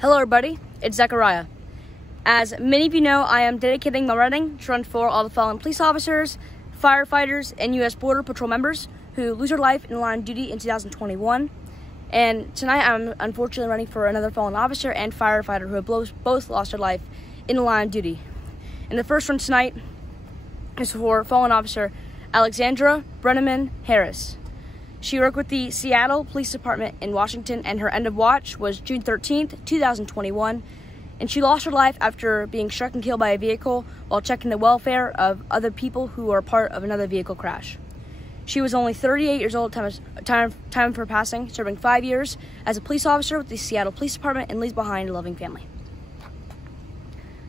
Hello everybody, it's Zechariah. As many of you know, I am dedicating my running to run for all the fallen police officers, firefighters, and U.S. Border Patrol members who lose their life in the line of duty in 2021. And tonight I'm unfortunately running for another fallen officer and firefighter who have both lost their life in the line of duty. And the first run tonight is for fallen officer Alexandra Brenneman Harris. She worked with the Seattle Police Department in Washington, and her end of watch was June 13th, 2021, and she lost her life after being struck and killed by a vehicle while checking the welfare of other people who were part of another vehicle crash. She was only 38 years old time of her passing, serving 5 years as a police officer with the Seattle Police Department, and leaves behind a loving family.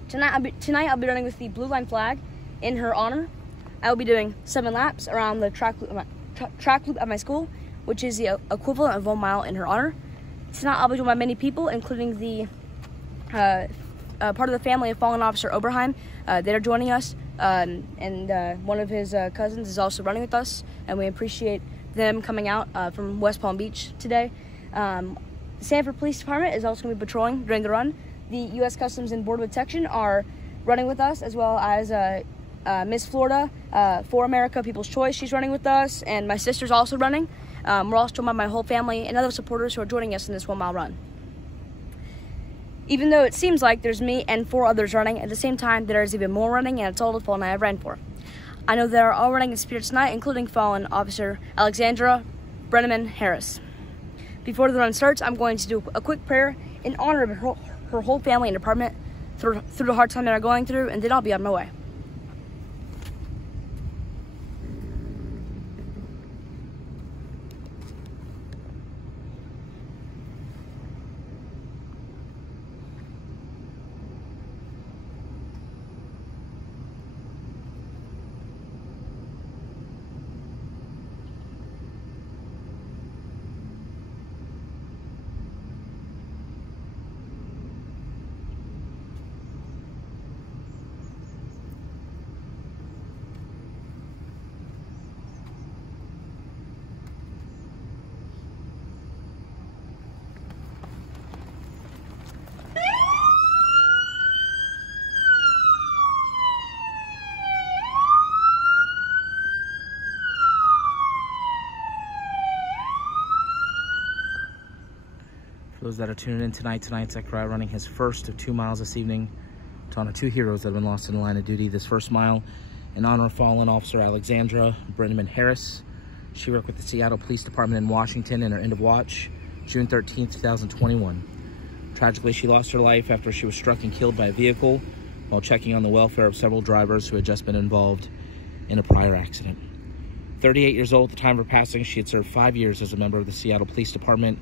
Tonight I'll be running with the blue line flag in her honor. I will be doing 7 laps around the track loop at my school, which is the equivalent of 1 mile in her honor. Tonight I'll be joined by many people, including the part of the family of fallen officer Oberheim. They are joining us, and one of his cousins is also running with us, and we appreciate them coming out from West Palm Beach today. The Sanford Police Department is also going to be patrolling during the run. The U.S. Customs and Border Protection are running with us, as well as Miss Florida, For America, People's Choice. She's running with us, and my sister's also running. We're also joined by my whole family and other supporters who are joining us in this 1 mile run. Even though it seems like there's me and 4 others running, at the same time there is even more running, and it's all the fallen I have ran for. I know they are all running in spirit tonight, including fallen officer Alexandra Brenneman Harris. Before the run starts, I'm going to do a quick prayer in honor of her whole family and department through the hard time they are going through, and then I'll be on my way. For those that are tuning in tonight, Zechariah running his first of 2 miles this evening to honor 2 heroes that have been lost in the line of duty. This first mile in honor of fallen officer Alexandra Brenneman Harris. She worked with the Seattle Police Department in Washington in her end of watch, June 13th, 2021. Tragically, she lost her life after she was struck and killed by a vehicle while checking on the welfare of several drivers who had just been involved in a prior accident. 38 years old at the time of her passing, she had served 5 years as a member of the Seattle Police Department,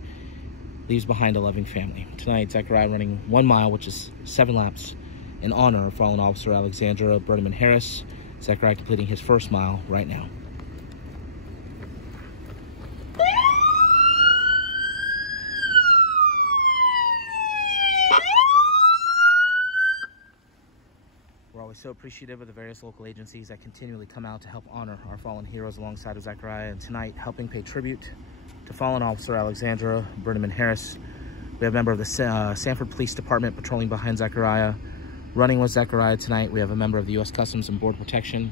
leaves behind a loving family. Tonight, Zechariah running 1 mile, which is 7 laps, in honor of fallen officer Alexandra Brenneman Harris. Zechariah completing his first mile right now. We're always so appreciative of the various local agencies that continually come out to help honor our fallen heroes alongside of Zechariah, and tonight helping pay tribute to fallen officer Alexandra Brenneman Harris. We have a member of the Sanford Police Department patrolling behind Zechariah. Running with Zechariah tonight, we have a member of the U.S. Customs and Border Protection,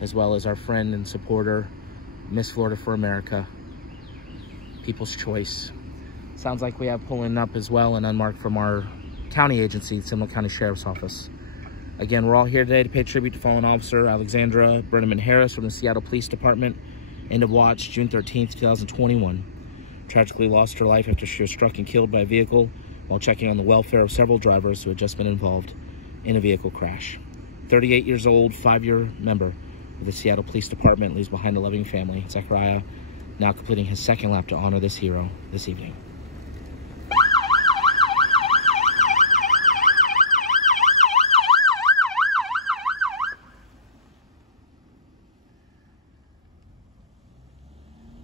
as well as our friend and supporter, Miss Florida for America, People's Choice. Sounds like we have pulling up as well and unmarked from our county agency, the Seminole County Sheriff's Office. Again, we're all here today to pay tribute to fallen officer Alexandra Brenneman Harris from the Seattle Police Department. End of watch, June 13th, 2021. Tragically lost her life after she was struck and killed by a vehicle while checking on the welfare of several drivers who had just been involved in a vehicle crash. 38 years old, 5-year member of the Seattle Police Department, leaves behind a loving family. Zechariah now completing his 2nd lap to honor this hero this evening.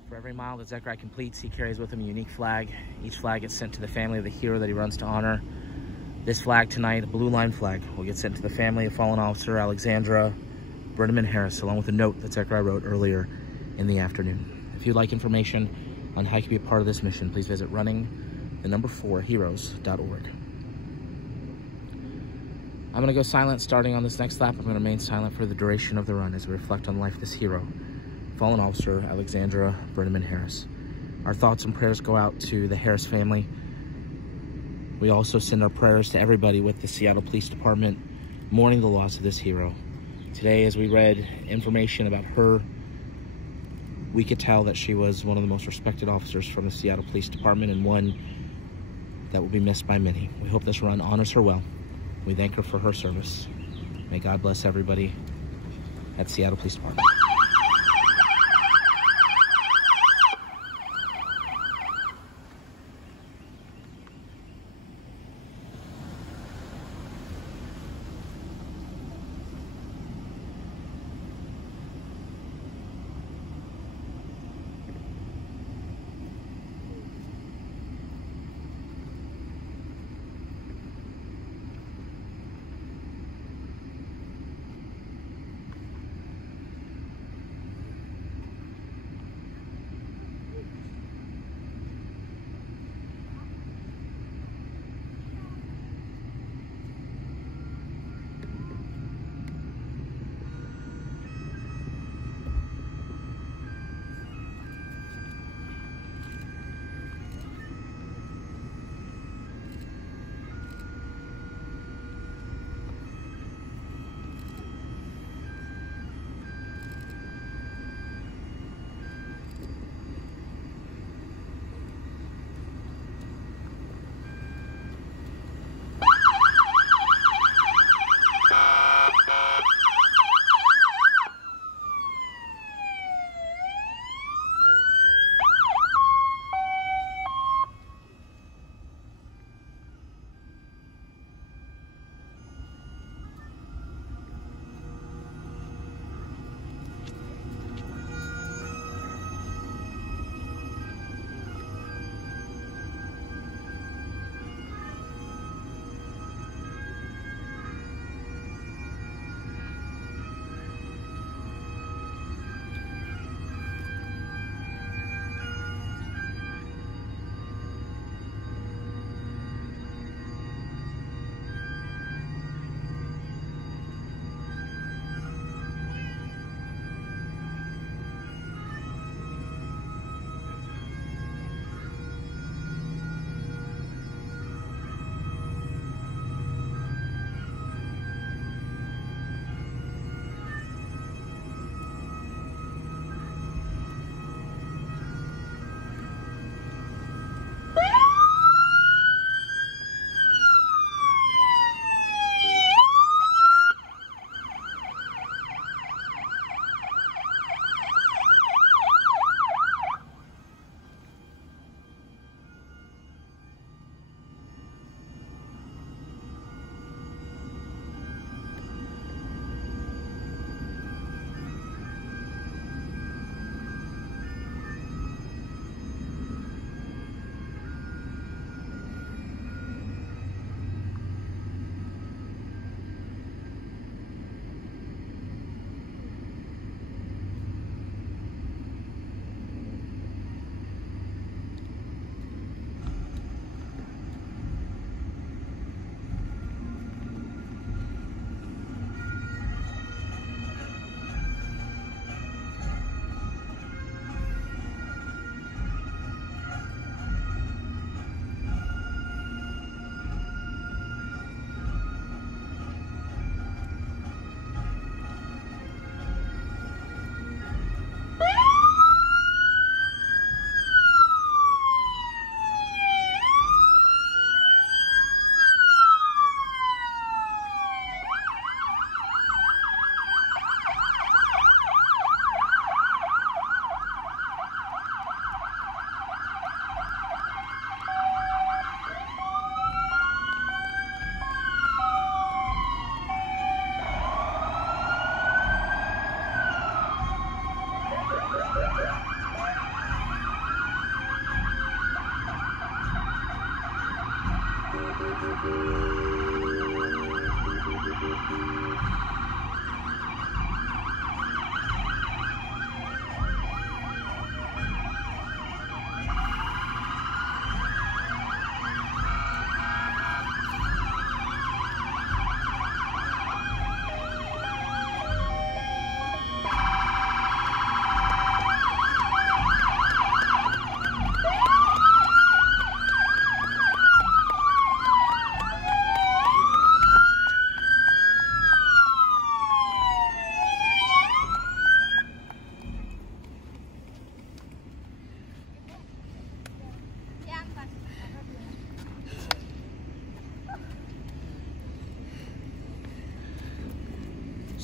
For every mile that Zechariah completes, he carries with him a unique flag. Each flag gets sent to the family of the hero that he runs to honor. This flag tonight, a blue line flag, will get sent to the family of fallen officer Alexandra Brenneman Harris, along with a note that Zechariah wrote earlier in the afternoon. If you'd like information on how you can be a part of this mission, please visit running4heroes.org. I'm going to go silent starting on this next lap. I'm going to remain silent for the duration of the run as we reflect on the life of this hero, fallen officer Alexandra Brenneman Harris. Our thoughts and prayers go out to the Harris family. We also send our prayers to everybody with the Seattle Police Department mourning the loss of this hero. Today, as we read information about her, we could tell that she was one of the most respected officers from the Seattle Police Department and one that will be missed by many. We hope this run honors her well. We thank her for her service. May God bless everybody at Seattle Police Department.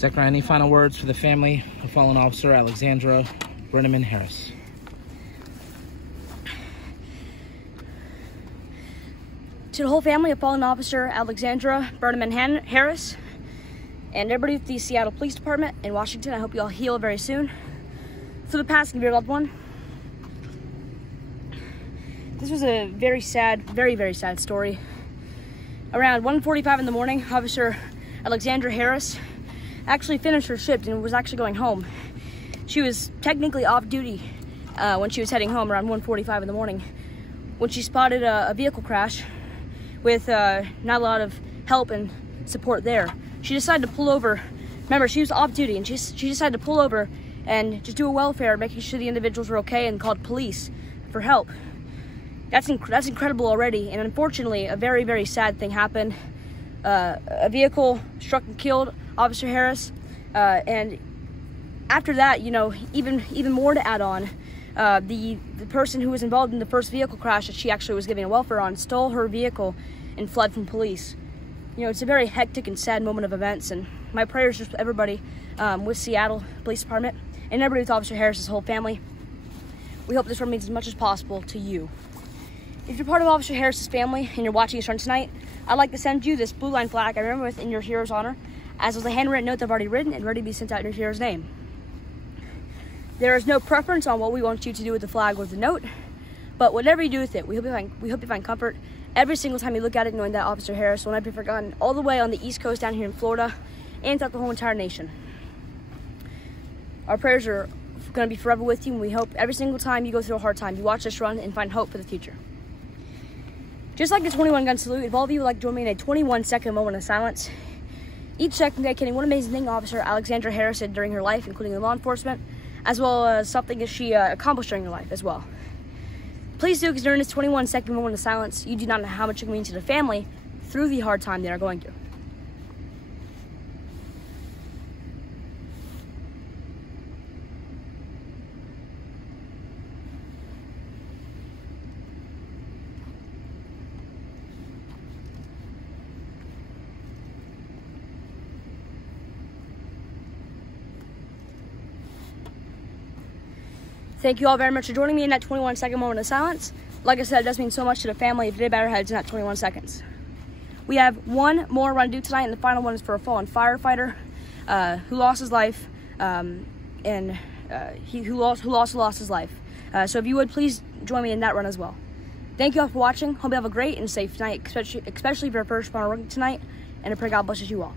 Zachariah, any final words for the family of fallen officer Alexandra Brenneman Harris? To the whole family of fallen officer Alexandra Brenneman Harris and everybody at the Seattle Police Department in Washington, I hope you all heal very soon. For the passing of your loved one, this was a very sad, very sad story. Around 1:45 in the morning, Officer Alexandra Harris actually finished her shift and was actually going home. She was technically off duty when she was heading home around 1:45 in the morning when she spotted a vehicle crash with not a lot of help and support there. She decided to pull over. Remember, she was off duty, and she decided to pull over and just do a welfare, making sure the individuals were okay, and called police for help. That's incredible already, and unfortunately, a very sad thing happened. A vehicle struck and killed Officer Harris, and after that, you know, even more to add on, the person who was involved in the first vehicle crash that she actually was giving a welfare on stole her vehicle and fled from police. You know, it's a very hectic and sad moment of events, and my prayers just with everybody with Seattle Police Department and everybody with Officer Harris's whole family. We hope this remains as much as possible to you. If you're part of Officer Harris's family and you're watching us run tonight, I'd like to send you this blue line flag I remember with in your hero's honor, as was a handwritten note that I've already written and ready to be sent out in your hero's name. There is no preference on what we want you to do with the flag or the note, but whatever you do with it, we hope you find comfort every single time you look at it, knowing that Officer Harris will not be forgotten all the way on the East Coast down here in Florida and throughout the whole entire nation. Our prayers are going to be forever with you, and we hope every single time you go through a hard time, you watch us run and find hope for the future. Just like the 21 gun salute, if all of you would like to join me in a 21-second moment of silence, each second dedicating one amazing thing Officer Alexandra Harris did during her life, including in law enforcement, as well as something that she accomplished during her life as well. Please do, because during this 21-second moment of silence, you do not know how much it means to the family through the hard time they are going through. Thank you all very much for joining me in that 21-second moment of silence. Like I said, it does mean so much to the family if they bat our heads in that 21 seconds. We have one more run to do tonight, and the final one is for a fallen firefighter who lost his life, who lost his life. So if you would, please join me in that run as well. Thank you all for watching. Hope you have a great and safe night, especially for our first final run tonight, and I pray God blesses you all.